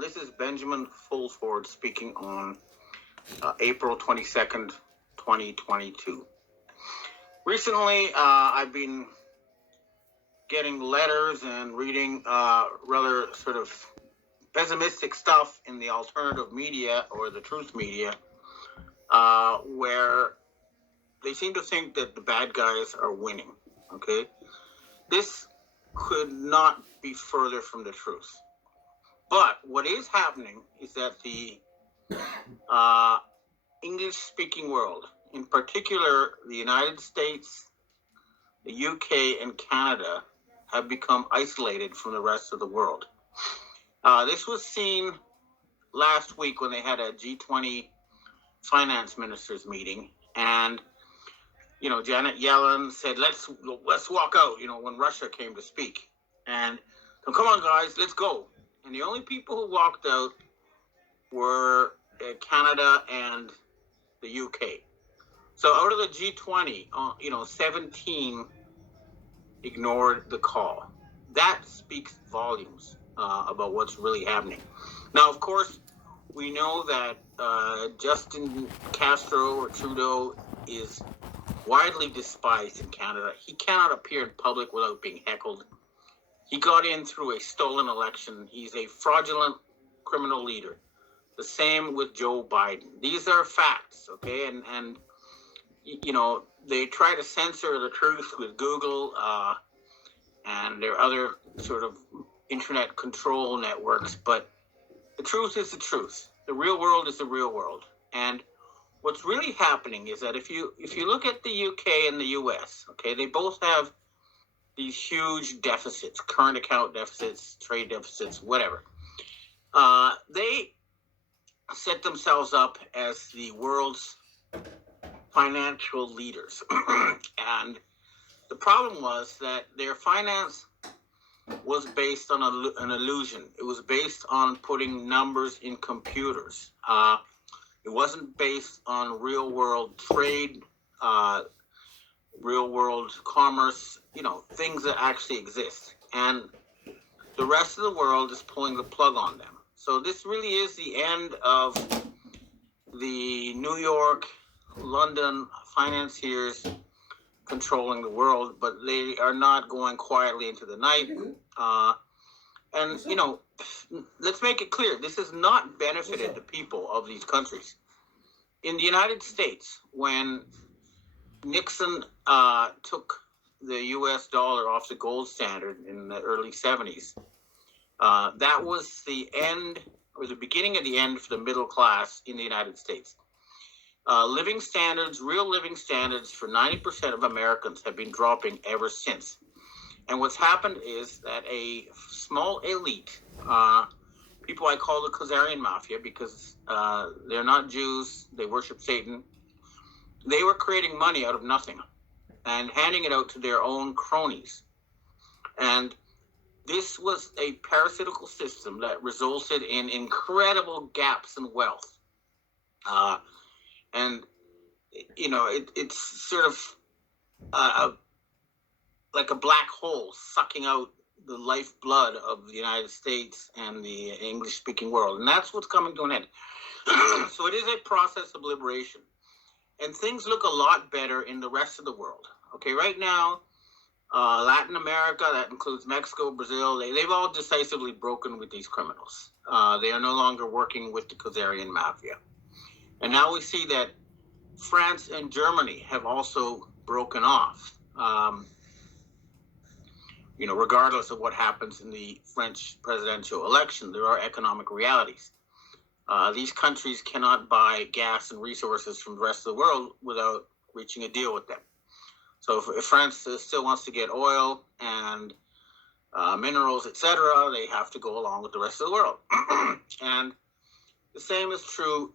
This is Benjamin Fulford speaking on April 22nd, 2022. Recently, I've been getting letters and reading rather sort of pessimistic stuff in the alternative media or the truth media, where they seem to think that the bad guys are winning. Okay, this could not be further from the truth. But what is happening is that the English-speaking world, in particular the United States, the UK, and Canada, have become isolated from the rest of the world. This was seen last week when they had a G20 finance ministers meeting, and Janet Yellen said, let's walk out, when Russia came to speak. And so, come on, guys, let's go. And the only people who walked out were Canada and the UK. So out of the G20, 17 ignored the call. That speaks volumes about what's really happening. Now, of course, we know that Justin Castro or Trudeau is widely despised in Canada. He cannot appear in public without being heckled. He got in through a stolen election. He's a fraudulent criminal leader. The same with Joe Biden. These are facts, okay? And they try to censor the truth with Google and their other sort of internet control networks, but the truth is the truth. The real world is the real world. And what's really happening is that if you look at the UK and the US, okay, they both have these huge deficits, current account deficits, trade deficits, whatever. They set themselves up as the world's financial leaders. And the problem was that their finance was based on an illusion. It was based on putting numbers in computers. It wasn't based on real world trade, real world commerce, things that actually exist. And the rest of the world is pulling the plug on them. So this really is the end of the New York, London financiers controlling the world, but they are not going quietly into the night. Let's make it clear, this has not benefited the people of these countries. In the United States, when Nixon took the US dollar off the gold standard in the early 70s, that was the end, or the beginning of the end for the middle class in the United States. Living standards, real living standards for 90% of Americans have been dropping ever since. And what's happened is that a small elite, people I call the Khazarian Mafia because they're not Jews, they worship Satan, they were creating money out of nothing and handing it out to their own cronies. And this was a parasitical system that resulted in incredible gaps in wealth. It's sort of like a black hole sucking out the lifeblood of the United States and the English-speaking world. And that's what's coming to an end. So it is a process of liberation. And things look a lot better in the rest of the world. Okay, right now, Latin America, that includes Mexico, Brazil, they've all decisively broken with these criminals. They are no longer working with the Khazarian Mafia. And now we see that France and Germany have also broken off. Regardless of what happens in the French presidential election, there are economic realities. These countries cannot buy gas and resources from the rest of the world without reaching a deal with them. So if France still wants to get oil and minerals, etc., they have to go along with the rest of the world. And the same is true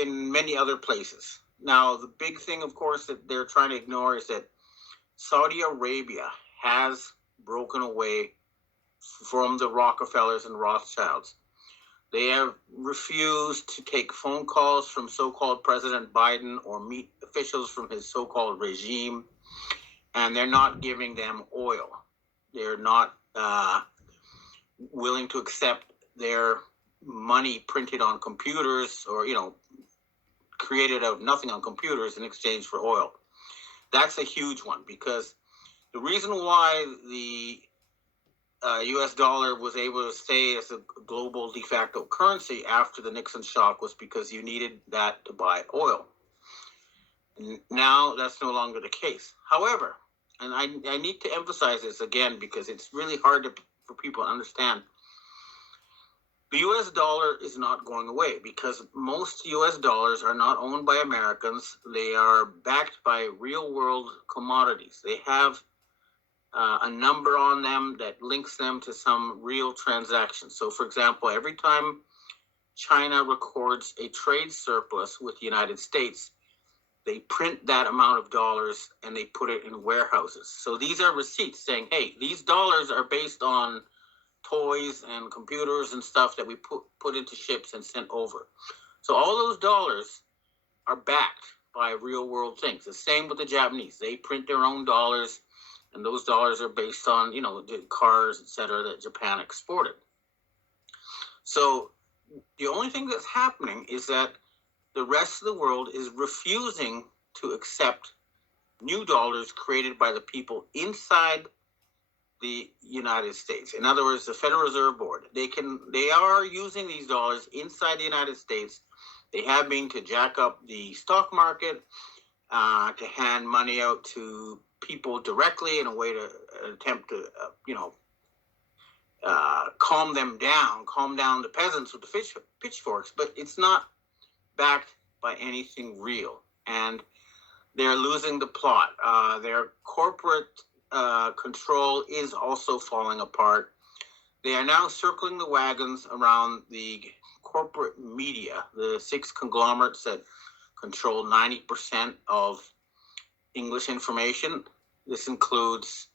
in many other places. Now, the big thing, of course, that they're trying to ignore is that Saudi Arabia has broken away from the Rockefellers and Rothschilds. They have refused to take phone calls from so-called President Biden or meet officials from his so-called regime, and they're not giving them oil. They're not willing to accept their money printed on computers or, created out of nothing on computers in exchange for oil. That's a huge one, because the reason why the U.S. dollar was able to stay as a global de facto currency after the Nixon shock was because you needed that to buy oil. Now that's no longer the case. However, and I need to emphasize this again because it's really hard for people to understand, the U.S. dollar is not going away because most U.S. dollars are not owned by Americans. They are backed by real-world commodities. They have a number on them that links them to some real transactions. So, for example, every time China records a trade surplus with the United States, they print that amount of dollars and they put it in warehouses. So these are receipts saying, hey, these dollars are based on toys and computers and stuff that we put into ships and sent over. So all those dollars are backed by real world things. The same with the Japanese. They print their own dollars, and those dollars are based on, the cars, etc., that Japan exported. So the only thing that's happening is that the rest of the world is refusing to accept new dollars created by the people inside the United States. In other words, the Federal Reserve Board. They are using these dollars inside the United States. They have been to jack up the stock market, to hand money out to people directly in a way to attempt to, calm down the peasants with the pitchforks. But it's not backed by anything real, and they're losing the plot. Their corporate control is also falling apart. They are now circling the wagons around the corporate media, the 6 conglomerates that control 90% of English information. This includes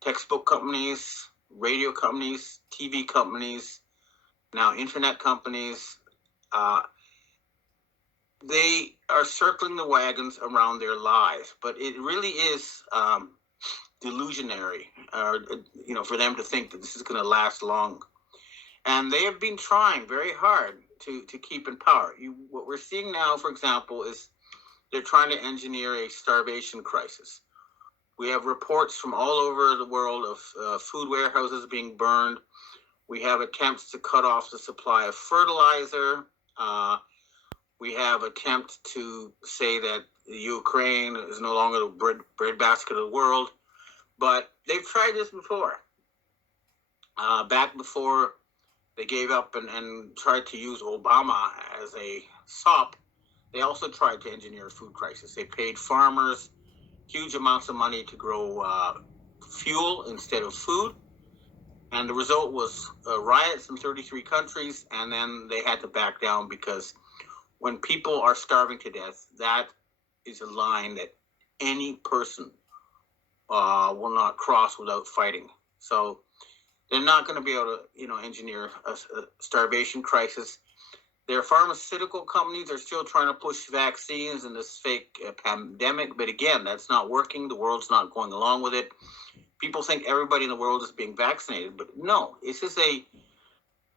textbook companies, radio companies, TV companies, now internet companies. They are circling the wagons around their lies, but it really is delusionary, for them to think that this is going to last long. And they have been trying very hard to keep in power. What we're seeing now, for example, is they're trying to engineer a starvation crisis. We have reports from all over the world of food warehouses being burned. We have attempts to cut off the supply of fertilizer. We have attempts to say that Ukraine is no longer the bread basket of the world. But they've tried this before. Back before they gave up and tried to use Obama as a sop, they also tried to engineer a food crisis. They paid farmers huge amounts of money to grow fuel instead of food. And the result was riots in 33 countries, and then they had to back down because when people are starving to death, that is a line that any person will not cross without fighting. So they're not going to be able to, engineer a starvation crisis. Their pharmaceutical companies are still trying to push vaccines in this fake pandemic, but again, that's not working. The world's not going along with it. People think everybody in the world is being vaccinated, but no, this is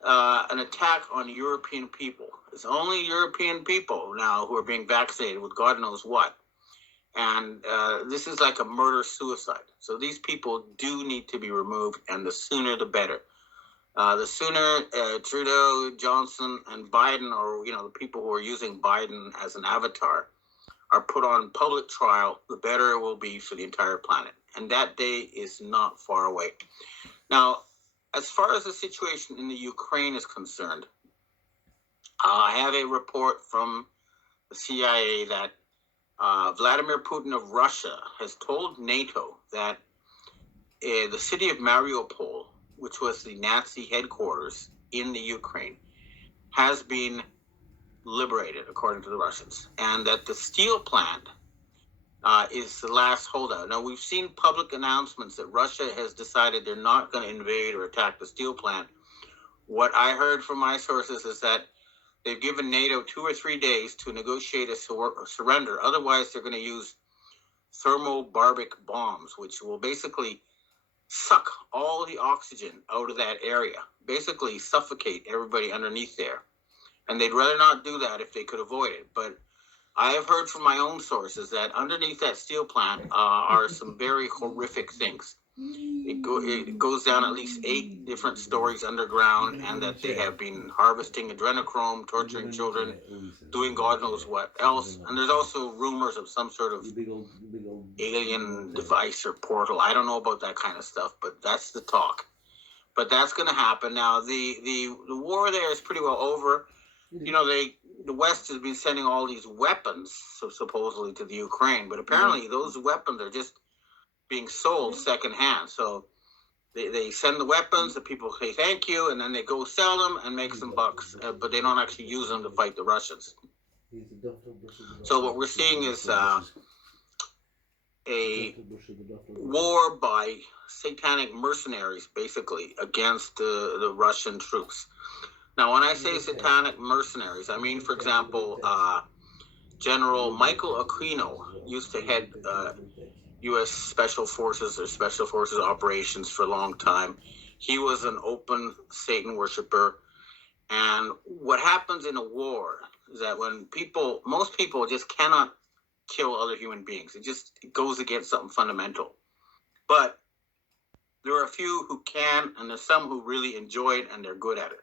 an attack on European people. It's only European people now who are being vaccinated with God knows what. And this is like a murder-suicide. So these people do need to be removed, and the sooner the better. The sooner Trudeau, Johnson, and Biden, or the people who are using Biden as an avatar, are put on public trial, the better it will be for the entire planet. And that day is not far away. Now, as far as the situation in the Ukraine is concerned, I have a report from the CIA that Vladimir Putin of Russia has told NATO that the city of Mariupol, which was the Nazi headquarters in the Ukraine, has been liberated, according to the Russians, and that the steel plant is the last holdout. Now, we've seen public announcements that Russia has decided they're not going to invade or attack the steel plant. What I heard from my sources is that they've given NATO 2 or 3 days to negotiate a surrender. Otherwise, they're going to use thermobaric bombs, which will basically suck all the oxygen out of that area, basically suffocate everybody underneath there. And they'd rather not do that if they could avoid it. But I have heard from my own sources that underneath that steel plant are some very horrific things. It goes down at least 8 different stories underground, and that they have been harvesting adrenochrome, torturing children, doing God knows what else. And there's also rumors of some sort of alien device or portal. I don't know about that kind of stuff, but that's the talk. But that's going to happen. Now, the war there is pretty well over. You know, the West has been sending all these weapons, supposedly, to the Ukraine, but apparently those weapons are just being sold secondhand. So they send the weapons, the people say thank you, and then they go sell them and make some bucks, but they don't actually use them to fight the Russians. So what we're seeing is a war by satanic mercenaries, basically, against the Russian troops. Now, when I say satanic mercenaries, I mean, for example, General Michael Aquino used to head U.S. Special Forces or Special Forces operations for a long time. He was an open Satan worshiper. And what happens in a war is that when most people just cannot kill other human beings. It goes against something fundamental. But there are a few who can, and there's some who really enjoy it, and they're good at it.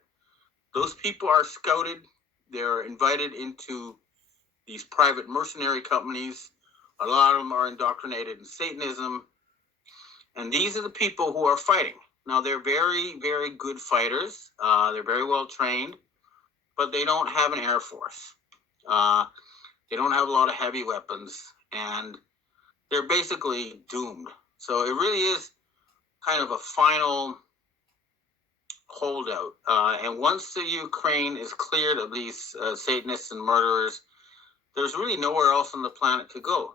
Those people are scouted. They're invited into these private mercenary companies. A lot of them are indoctrinated in Satanism. And these are the people who are fighting. Now, they're very, very good fighters. They're very well trained, but they don't have an air force. They don't have a lot of heavy weapons, and they're basically doomed. So it really is kind of a final holdout. And once the Ukraine is cleared of these Satanists and murderers, there's really nowhere else on the planet to go.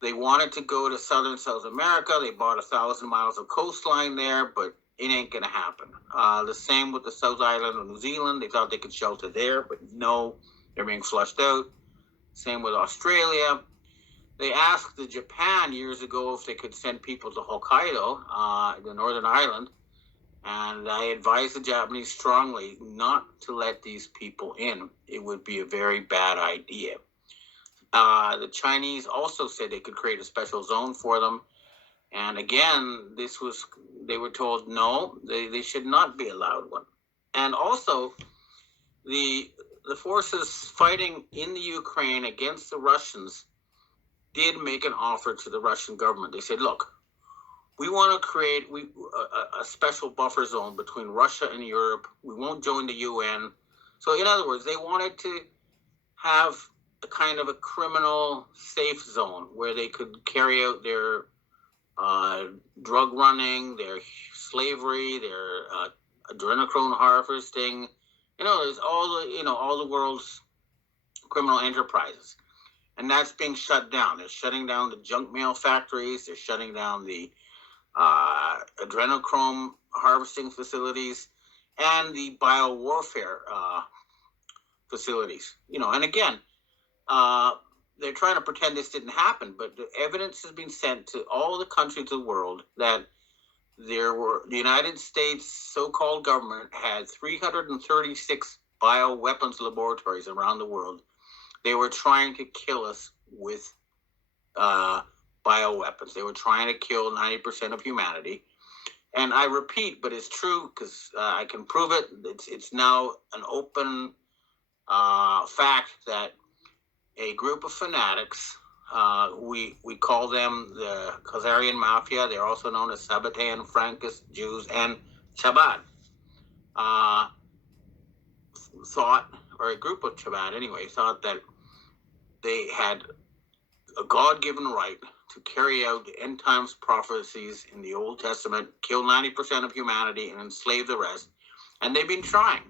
They wanted to go to southern South America. They bought 1,000 miles of coastline there, but it ain't going to happen. The same with the South Island of New Zealand. They thought they could shelter there, but no, they're being flushed out. Same with Australia. They asked the Japan years ago if they could send people to Hokkaido, the northern island, and I advised the Japanese strongly not to let these people in. It would be a very bad idea. The Chinese also said they could create a special zone for them. And again, they were told no, they should not be allowed one. And also, the forces fighting in the Ukraine against the Russians did make an offer to the Russian government. They said, look, we want to create a special buffer zone between Russia and Europe. We won't join the UN. So in other words, they wanted to have a kind of a criminal safe zone where they could carry out their drug running, their slavery, their adrenochrome harvesting. There's all the world's criminal enterprises. And that's being shut down. They're shutting down the junk mail factories. They're shutting down the adrenochrome harvesting facilities and the biowarfare facilities. And again, they're trying to pretend this didn't happen, but the evidence has been sent to all the countries of the world that the United States so-called government had 336 bioweapons laboratories around the world. They were trying to kill us with bioweapons. They were trying to kill 90% of humanity. And I repeat, but it's true because I can prove it. It's now an open fact that a group of fanatics, we call them the Khazarian Mafia. They're also known as Sabbatean, Frankist Jews, and Chabad. Thought, or a group of Chabad anyway, thought that they had a God-given right to carry out the end times prophecies in the Old Testament, kill 90% of humanity and enslave the rest. And they've been trying.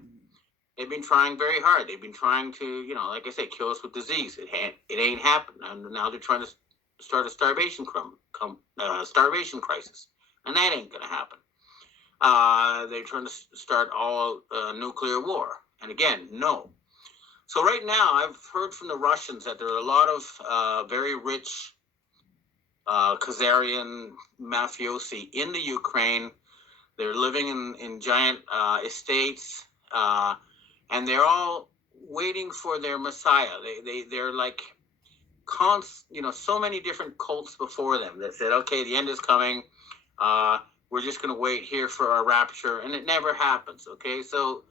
They've been trying very hard. They've been trying to, like I say, kill us with disease. It ain't happened. And now they're trying to start a starvation crisis. And that ain't going to happen. They're trying to start all nuclear war. And again, no. So right now, I've heard from the Russians that there are a lot of very rich Khazarian mafiosi in the Ukraine. They're living in giant estates, and they're all waiting for their Messiah. They're like so many different cults before them that said, okay, the end is coming. We're just going to wait here for our rapture, and it never happens. Okay, so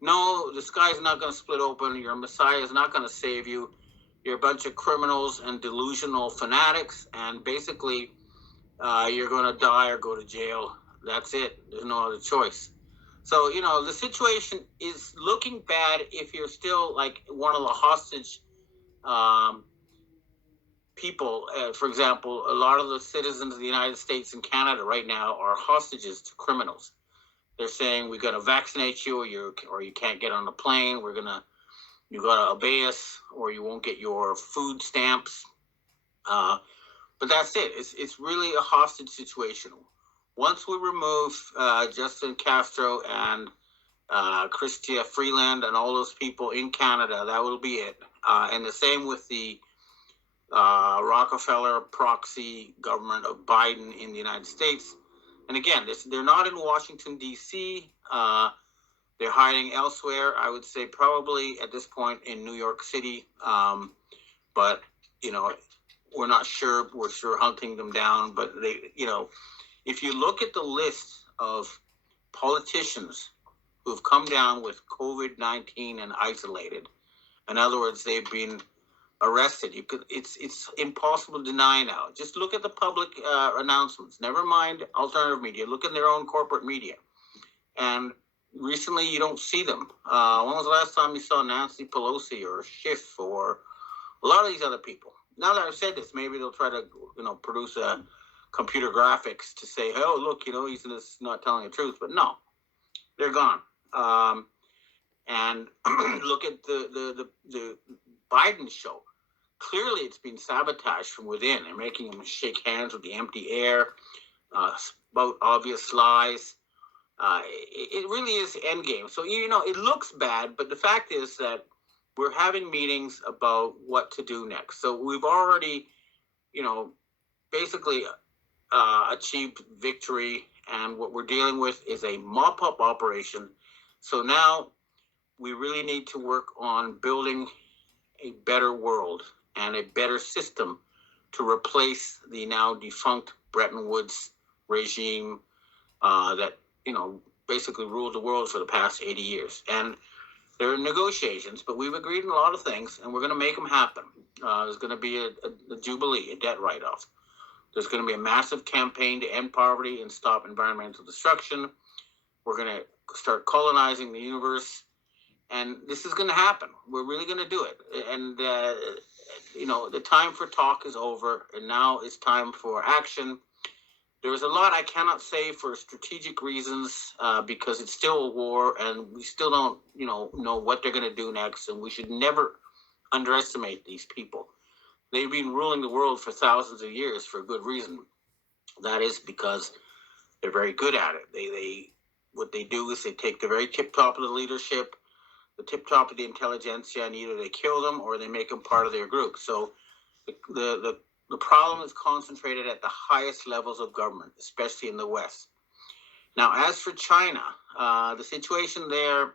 no, the sky's not going to split open. Your Messiah is not going to save you. You're a bunch of criminals and delusional fanatics, and basically, you're going to die or go to jail. That's it. There's no other choice. So, the situation is looking bad if you're still like one of the hostage people. For example, a lot of the citizens of the United States and Canada right now are hostages to criminals. They're saying we're going to vaccinate you, or you can't get on the plane. You got to obey us, or you won't get your food stamps. But that's it. It's really a hostage situation. Once we remove Justin Castro and Chrystia Freeland and all those people in Canada, that will be it. And the same with the Rockefeller proxy government of Biden in the United States. And again, they're not in Washington, D.C. They're hiding elsewhere. I would say probably at this point in New York City. But, we're not sure. We're sure hunting them down. But if you look at the list of politicians who've come down with COVID-19 and isolated, in other words, they've been arrested. It's impossible to deny now. Just look at the public announcements. Never mind alternative media. Look at their own corporate media. And recently, you don't see them. When was the last time you saw Nancy Pelosi or Schiff or a lot of these other people? Now that I've said this, maybe they'll try to produce a computer graphics to say, oh, look, he's not telling the truth. But no, they're gone. And look at the Biden show. Clearly, it's been sabotaged from within. They're making him shake hands with the empty air, about obvious lies. It really is endgame. So, it looks bad, but the fact is that we're having meetings about what to do next. So we've already, basically achieved victory, and what we're dealing with is a mop-up operation. So now we really need to work on building a better world and a better system to replace the now defunct Bretton Woods regime that, basically ruled the world for the past 80 years. And there are negotiations, but we've agreed on a lot of things, and we're going to make them happen. There's going to be a jubilee, a debt write-off. There's going to be a massive campaign to end poverty and stop environmental destruction. We're going to start colonizing the universe, and this is going to happen. We're really going to do it. And, the time for talk is over, and now it's time for action. There's a lot I cannot say for strategic reasons because it's still a war, and we still don't, know what they're going to do next, and we should never underestimate these people. They've been ruling the world for thousands of years for a good reason. That is because they're very good at it. What they do is they take the very tip top of the leadership, the tip top of the intelligentsia, and either they kill them or they make them part of their group. So the problem is concentrated at the highest levels of government, especially in the West. Now, as for China, the situation there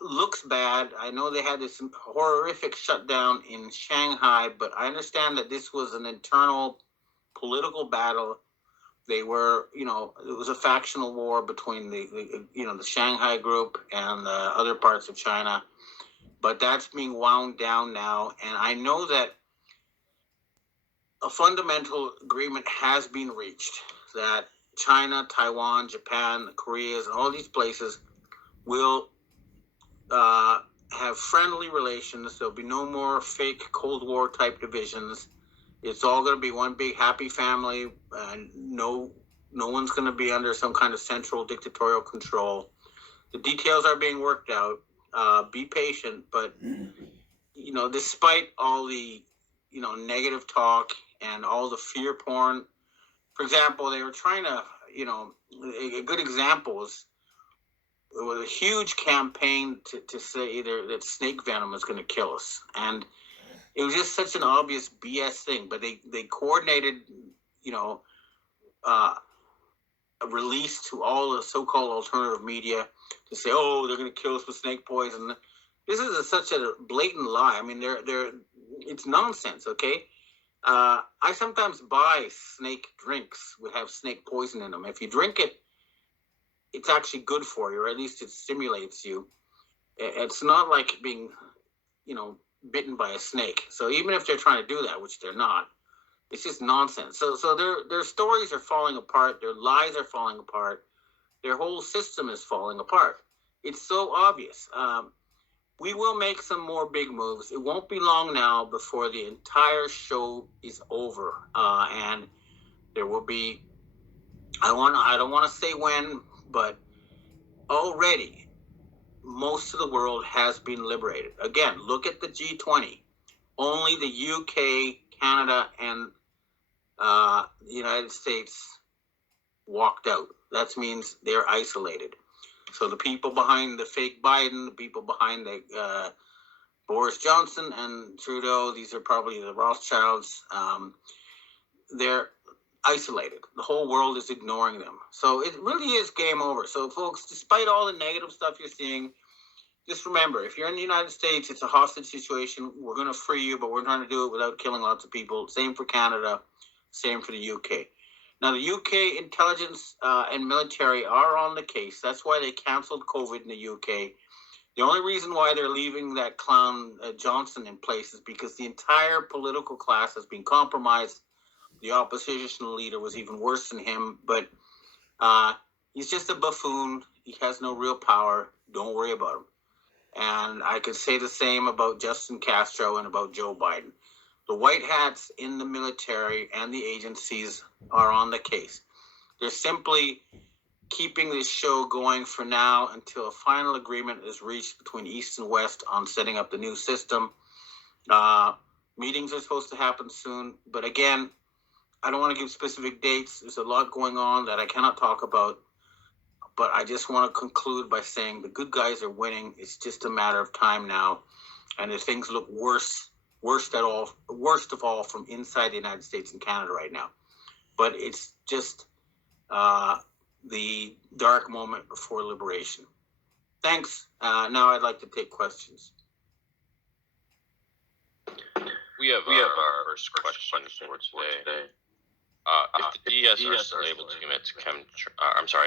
looks bad. I know they had this horrific shutdown in Shanghai, but I understand that this was an internal political battle. They were, it was a factional war between the Shanghai group and the other parts of China. But that's being wound down now, and I know that a fundamental agreement has been reached that China, Taiwan, Japan, the Koreas, and all these places will have friendly relations. There'll be no more fake Cold War type divisions. It's all going to be one big happy family, and no one's going to be under some kind of central dictatorial control. The details are being worked out. Be patient, but despite all the negative talk and all the fear porn. For example, they were trying to, a good example is it was a huge campaign to say either that snake venom is going to kill us. And It was just such an obvious BS thing, but they coordinated, you know, a release to all the so-called alternative media to say, oh, they're going to kill us with snake poison. This is such a blatant lie. I mean, it's nonsense, okay? I sometimes buy snake drinks that have snake poison in them. If you drink it, it's actually good for you, or at least it stimulates you. It's not like being, bitten by a snake. So even if they're trying to do that, which they're not, it's just nonsense. So their stories are falling apart. Their lies are falling apart. Their whole system is falling apart. It's so obvious. We will make some more big moves. It won't be long now before the entire show is over, and there will be. I don't want to say when, but already most of the world has been liberated. Again, look at the G20. Only the UK, Canada, and the United States walked out. That means they're isolated. So the people behind the fake Biden, the people behind the Boris Johnson and Trudeau, these are probably the Rothschilds, they're isolated. The whole world is ignoring them. So it really is game over. So folks, despite all the negative stuff you're seeing, just remember, if you're in the United States, it's a hostage situation. We're going to free you, but we're trying to do it without killing lots of people. Same for Canada. Same for the UK. Now, the UK intelligence and military are on the case. That's why they canceled COVID in the UK. The only reason why they're leaving that clown Johnson in place is because the entire political class has been compromised. The opposition leader was even worse than him, but he's just a buffoon. He has no real power. Don't worry about him. And I could say the same about Justin Castro and about Joe Biden. The white hats in the military and the agencies are on the case. They're simply keeping this show going for now until a final agreement is reached between East and West on setting up the new system. Meetings are supposed to happen soon. But again, I don't want to give specific dates. There's a lot going on that I cannot talk about. But I just want to conclude by saying the good guys are winning. It's just a matter of time now. And if things look worst of all from inside the United States and Canada right now. But it's just the dark moment before liberation. Thanks. Now I'd like to take questions. We have our first question for today. If the DS are still able to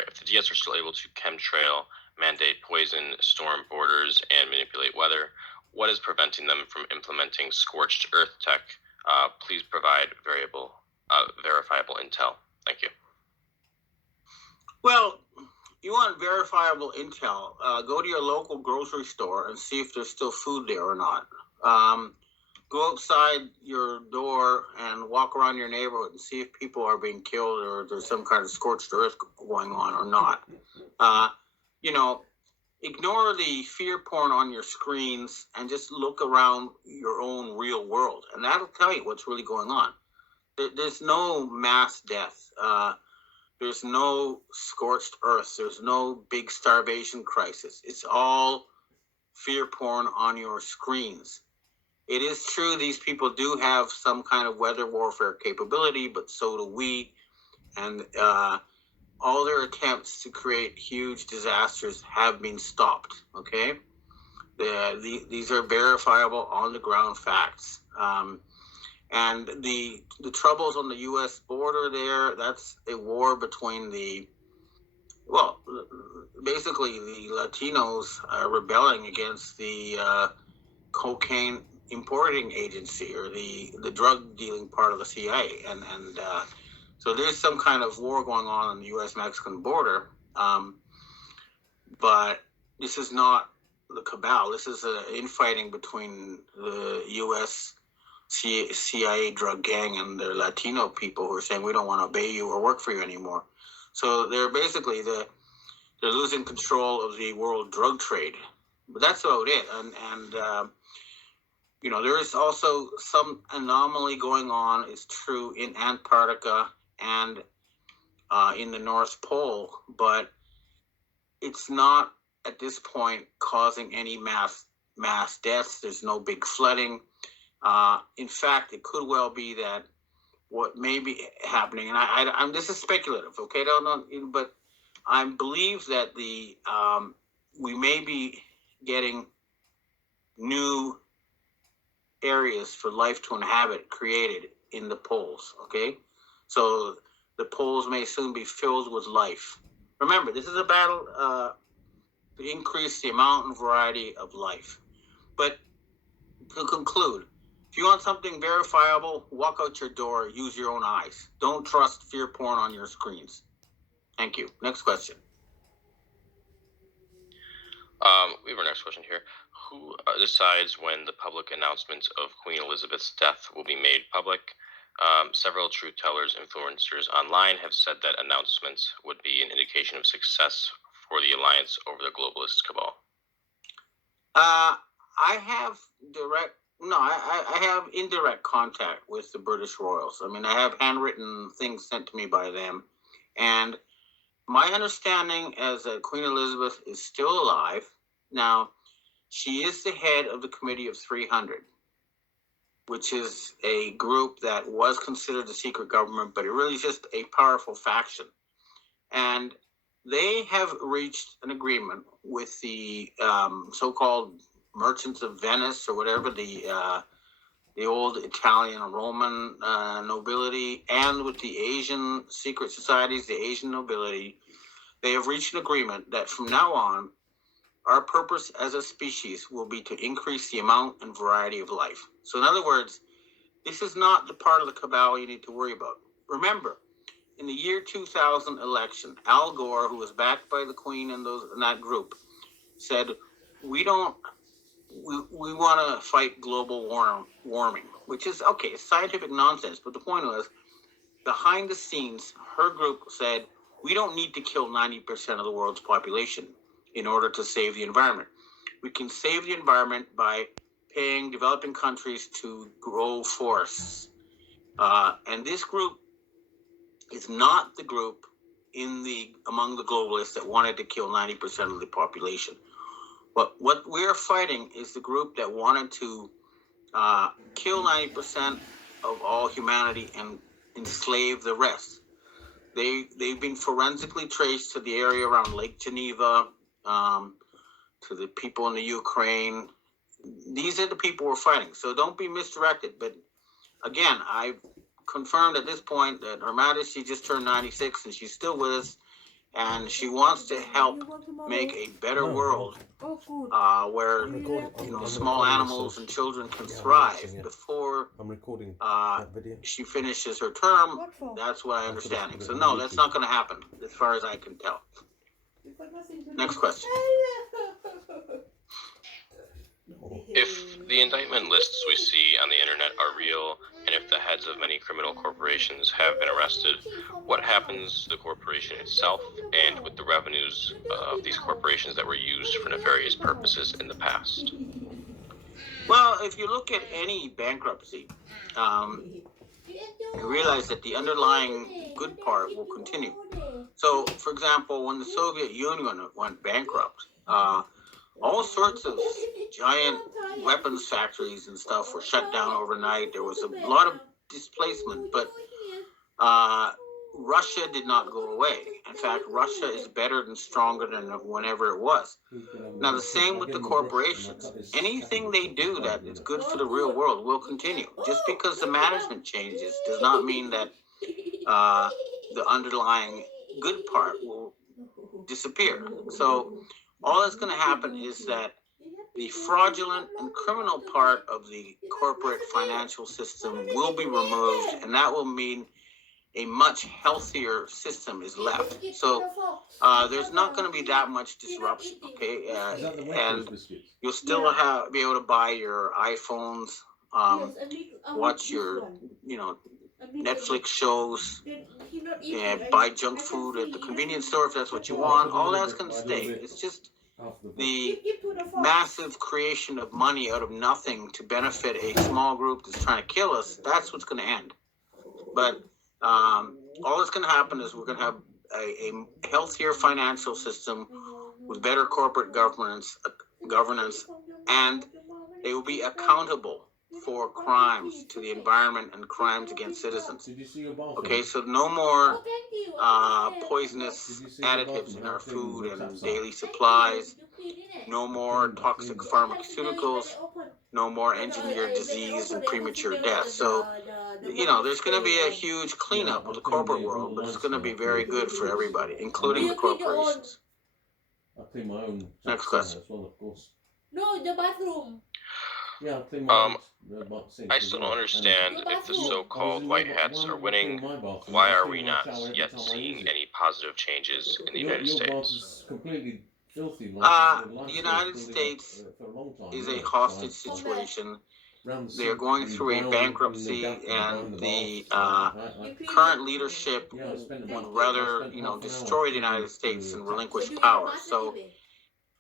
if the DS are still able to chemtrail, mandate poison, storm borders, and manipulate weather, what is preventing them from implementing scorched earth tech? Please provide verifiable intel. Thank you. Well, you want verifiable intel, go to your local grocery store and see if there's still food there or not. Go outside your door and walk around your neighborhood and see if people are being killed or there's some kind of scorched earth going on or not. Ignore the fear porn on your screens and just look around your own real world. And that'll tell you what's really going on. There's no mass death. There's no scorched earth. There's no big starvation crisis. It's all fear porn on your screens. It is true these people do have some kind of weather warfare capability, but so do we. And all their attempts to create huge disasters have been stopped, okay? These are verifiable, on-the-ground facts. And the troubles on the U.S. border there, that's a war between basically the Latinos are rebelling against the cocaine importing agency or the drug dealing part of the CIA. And so there's some kind of war going on the U.S.-Mexican border. But this is not the cabal. This is an infighting between the U.S. CIA drug gang and their Latino people who are saying we don't want to obey you or work for you anymore. So they're basically they're losing control of the world drug trade. But that's about it. And there is also some anomaly going on. It's true in Antarctica and in the North Pole, but it's not at this point causing any mass deaths. There's no big flooding. In fact, it could well be that what may be happening, and I'm this is speculative, okay? Don't, but I believe that we may be getting new areas for life to inhabit created in the poles, okay? So the poles may soon be filled with life. Remember, this is a battle to increase the amount and variety of life. But to conclude, if you want something verifiable, walk out your door, use your own eyes. Don't trust fear porn on your screens. Thank you. Next question. We have our next question here. Who decides when the public announcements of Queen Elizabeth's death will be made public? Several truth tellers, influencers online have said that announcements would be an indication of success for the alliance over the globalist cabal. I have I have indirect contact with the British royals. I mean, I have handwritten things sent to me by them, and my understanding is that Queen Elizabeth is still alive. Now, she is the head of the Committee of 300, which is a group that was considered a secret government, but it really is just a powerful faction. And they have reached an agreement with the so-called merchants of Venice, or whatever, the old Italian and Roman nobility, and with the Asian secret societies, the Asian nobility. They have reached an agreement that from now on, our purpose as a species will be to increase the amount and variety of life. So in other words, this is not the part of the cabal you need to worry about. Remember, in the year 2000 election, Al Gore, who was backed by the Queen and those in that group, said, we want to fight global warming, which is, okay, it's scientific nonsense. But the point was, behind the scenes, her group said, we don't need to kill 90% of the world's population in order to save the environment. We can save the environment by paying developing countries to grow forests. And this group is not the group among the globalists that wanted to kill 90% of the population. But what we're fighting is the group that wanted to kill 90% of all humanity and enslave the rest. They've been forensically traced to the area around Lake Geneva, to the people in the Ukraine. These are the people we're fighting. So don't be misdirected. But again, I've confirmed at this point that Her Majesty just turned 96 and she's still with us. And she wants to help make a better world where small animals and children can thrive before she finishes her term. That's what I understand. So no, that's not going to happen as far as I can tell. Next question. If the indictment lists we see on the internet are real, and if the heads of many criminal corporations have been arrested, what happens to the corporation itself and with the revenues of these corporations that were used for nefarious purposes in the past? Well, if you look at any bankruptcy, you realize that the underlying good part will continue. So, for example, when the Soviet Union went bankrupt, all sorts of giant weapons factories and stuff were shut down overnight. There was a lot of displacement, but Russia did not go away. In fact, Russia is better and stronger than whenever it was. Now, the same with the corporations. Anything they do that is good for the real world will continue. Just because the management changes does not mean that the underlying good part will disappear. So all that's going to happen is that the fraudulent and criminal part of the corporate financial system will be removed, and that will mean a much healthier system is left. So there's not going to be that much disruption, okay? And you'll still be able to buy your iPhones, watch your, Netflix shows, and buy junk food at the convenience store if that's what you want. All that's going to stay. It's just the massive creation of money out of nothing to benefit a small group that's trying to kill us. That's what's going to end. But all that's going to happen is we're going to have a healthier financial system with better corporate governance, and they will be accountable for crimes to the environment and crimes against citizens. Did you see your bathroom? Okay, so no more poisonous additives in our food and daily supplies, no more toxic pharmaceuticals, no more engineered disease and premature death. So, there's going to be a huge cleanup of the corporate world, but it's going to be very good for everybody, including the corporations. I clean my own. Next question. As well, of course. No, the bathroom. Yeah, I clean my sink. I still don't understand if the so-called white hats are winning. Why are we not yet seeing any positive changes in the United States? Completely filthy. The United States is a hostage situation. They are going through a bankruptcy, and the current leadership would rather, destroy the United States and relinquish power. So,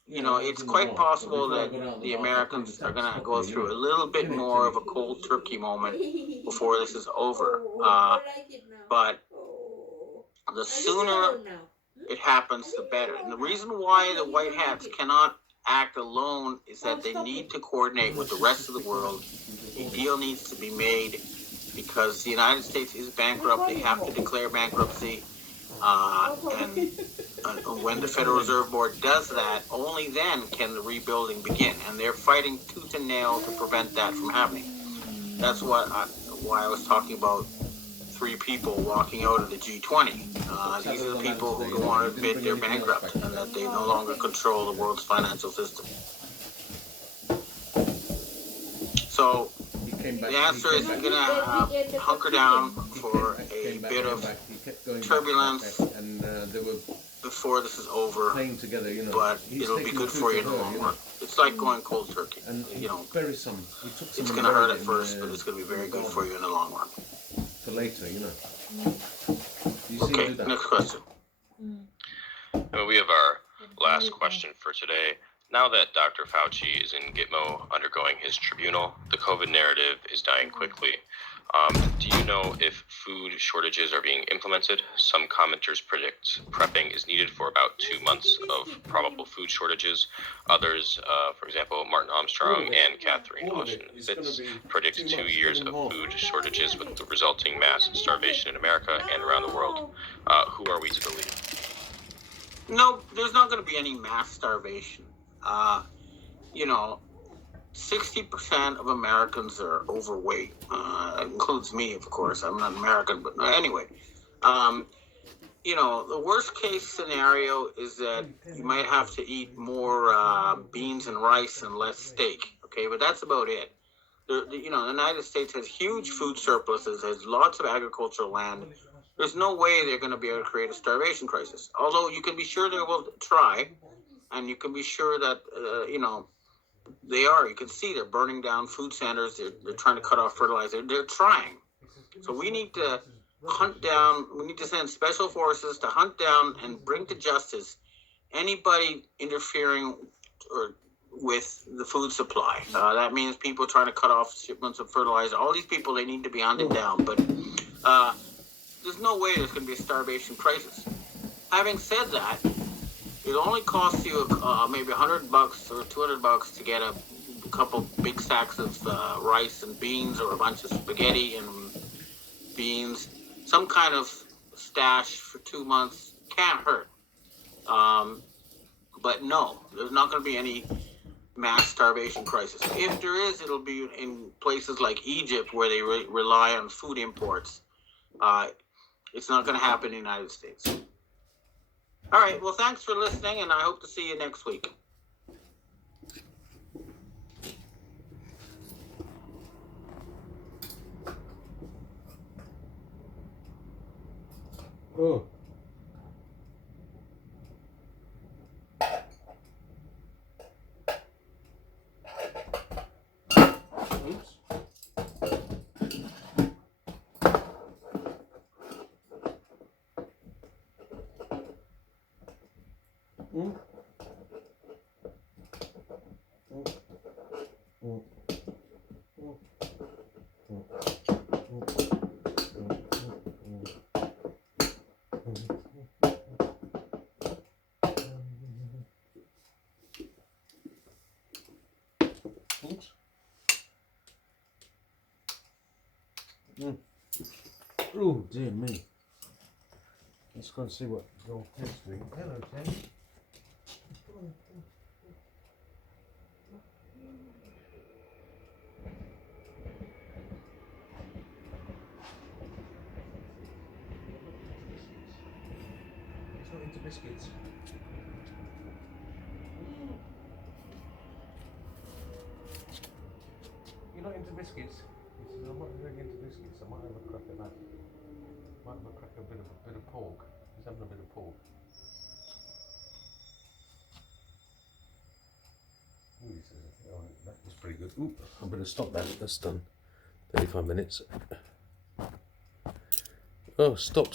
it's quite possible that the Americans are going to go through a little bit more of a cold turkey moment before this is over. But the sooner it happens, the better. And the reason why the white hats cannot act alone is that they need to coordinate with the rest of the world. A deal needs to be made because the United States is bankrupt. They have to declare bankruptcy. And when the Federal Reserve Board does that, only then can the rebuilding begin. And they're fighting tooth and nail to prevent that from happening. That's why I was talking about 3 people walking out of the G20. These are the people who don't want to admit they're bankrupt and that they no longer control the world's financial system. So the answer is we're going to hunker down for a bit of turbulence before this is over, but it'll be good for you in the long run. It's like going cold turkey. It's going to hurt at first, but it's going to be very good for you in the long run. For later, Okay, next question. And we have our last question for today. Now that Dr. Fauci is in Gitmo undergoing his tribunal, the COVID narrative is dying quickly. Do you know if food shortages are being implemented? Some commenters predict prepping is needed for about 2 months of probable food shortages. Others, for example, Martin Armstrong and Catherine Austin-Fitts, predict 2 years of food shortages with the resulting mass starvation in America and around the world. Who are we to believe? No, there's not going to be any mass starvation. 60% of Americans are overweight. It includes me, of course. I'm not American, but anyway. The worst case scenario is that you might have to eat more beans and rice and less steak. Okay, but that's about it. The United States has huge food surpluses, has lots of agricultural land. There's no way they're going to be able to create a starvation crisis. Although you can be sure they will try, and you can be sure that, they are. You can see they're burning down food centers. They're trying to cut off fertilizer. They're trying. So we need to send special forces to hunt down and bring to justice anybody interfering with the food supply. That means people trying to cut off shipments of fertilizer. All these people, they need to be hunted down. But there's no way there's going to be a starvation crisis. Having said that, it only costs you maybe $100 or $200 to get a couple big sacks of rice and beans, or a bunch of spaghetti and beans. Some kind of stash for 2 months can't hurt. But no, there's not going to be any mass starvation crisis. If there is, it'll be in places like Egypt, where they rely on food imports. It's not going to happen in the United States. All right, well, thanks for listening, and I hope to see you next week. Oh. Oops. Oh dear me. Let's go and see what your Ted's doing. Hello, Ted. He's not into biscuits. You're not into biscuits? He says, I'm not really into biscuits. I might have a crack at that. Might have a crack at a bit of pork. He's having a bit of pork. Ooh, he says, oh, that was pretty good. Ooh, I better stop that. That's done. 35 minutes. Oh, stop.